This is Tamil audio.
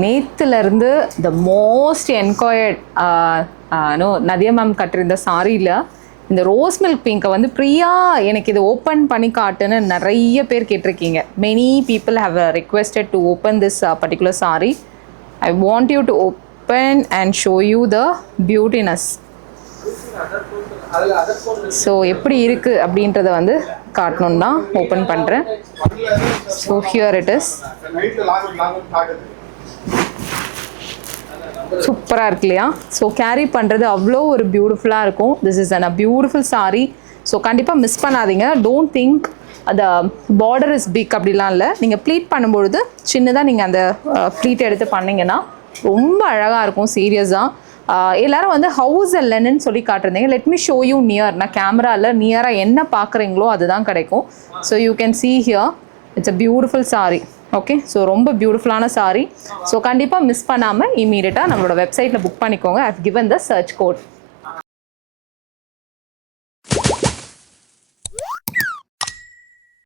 நேற்றுலேருந்து the most enquired Nadiya ma'am கட்டிருந்த சாரியில் இந்த ரோஸ் மில்க் பிங்கை வந்து பிரியா எனக்கு இது ஓப்பன் பண்ணி காட்டுன்னு நிறைய பேர் கேட்டிருக்கீங்க. Many people have requested to open this particular sari. I want you to open and show you the beautiness. So எப்படி இருக்குது அப்படின்றத வந்து காட்டணுன்னு தான் ஓப்பன் பண்ணுறேன். So here it is. சூப்பராக இருக்கு இல்லையா? ஸோ கேரி பண்ணுறது அவ்வளோ ஒரு பியூட்டிஃபுல்லாக இருக்கும். This is a beautiful sari. So கண்டிப்பாக மிஸ் பண்ணாதீங்க. டோன்ட் திங்க் அந்த பார்டர் இஸ் பிக் அப்படிலாம் இல்லை. நீங்கள் ப்ளீட் பண்ணும்பொழுது சின்னதாக நீங்கள் அந்த ப்ளீட் எடுத்து பண்ணிங்கன்னா ரொம்ப அழகாக இருக்கும். சீரியஸாக எல்லோரும் வந்து ஹவுஸ் இல்லைன்னு சொல்லி காட்டுறீங்க. Let me show you near. நான் கேமராவில் நியராக என்ன பார்க்குறீங்களோ அதுதான் கிடைக்கும். So you can see here. It's a beautiful sari. Okay, so ரொம்ப பியூட்டிஃபுல்லான சாரீ. ஸோ கண்டிப்பாக மிஸ் பண்ணாமல் இமீடியட்டாக நம்மளோட வெப்சைட்டில் புக் பண்ணிக்கோங்க. I have given the search code.